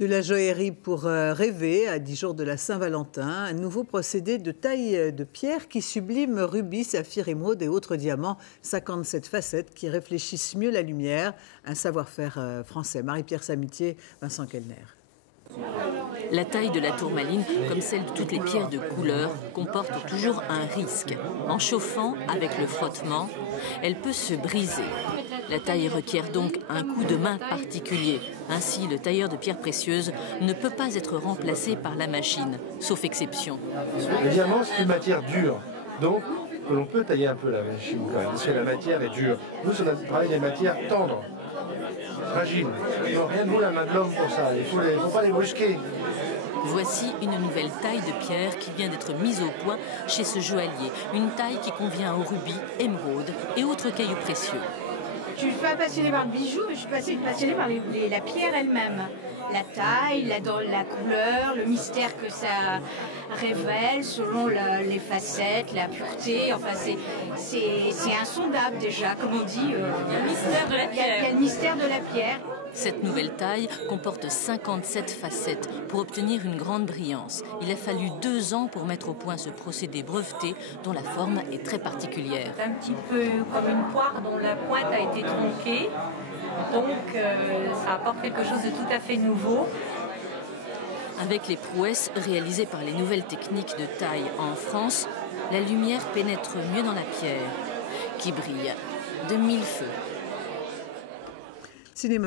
De la joaillerie pour rêver à 10 jours de la Saint-Valentin, un nouveau procédé de taille de pierre qui sublime rubis, saphir, émeraude et autres diamants, 57 facettes qui réfléchissent mieux la lumière, un savoir-faire français. Marie-Pierre Samitier, Vincent Kellner. La taille de la tourmaline, comme celle de toutes les pierres de couleur, comporte toujours un risque. En chauffant avec le frottement, elle peut se briser. La taille requiert donc un coup de main particulier. Ainsi, le tailleur de pierres précieuses ne peut pas être remplacé par la machine, sauf exception. Le diamant, c'est une matière dure, donc que l'on peut tailler un peu la machine quand même, parce que la matière est dure. Nous, on travaille des matières tendres, fragiles. Ils n'ont rien de nous la main de l'homme pour ça, il ne faut pas les brusquer. Voici une nouvelle taille de pierre qui vient d'être mise au point chez ce joaillier. Une taille qui convient aux rubis, émeraudes et autres cailloux précieux. Je ne suis pas passionnée par le bijou, mais je suis passionnée par la pierre elle-même. La taille, la couleur, le mystère que ça révèle selon les facettes, la pureté. Enfin, c'est insondable déjà, comme on dit. Il y a le mystère de la pierre. Il y a le mystère de la pierre. Cette nouvelle taille comporte 57 facettes pour obtenir une grande brillance. Il a fallu 2 ans pour mettre au point ce procédé breveté dont la forme est très particulière. C'est un petit peu comme une poire dont la pointe a été tronquée. Donc ça apporte quelque chose de tout à fait nouveau. Avec les prouesses réalisées par les nouvelles techniques de taille en France, la lumière pénètre mieux dans la pierre, qui brille de 1000 feux. Cinéma.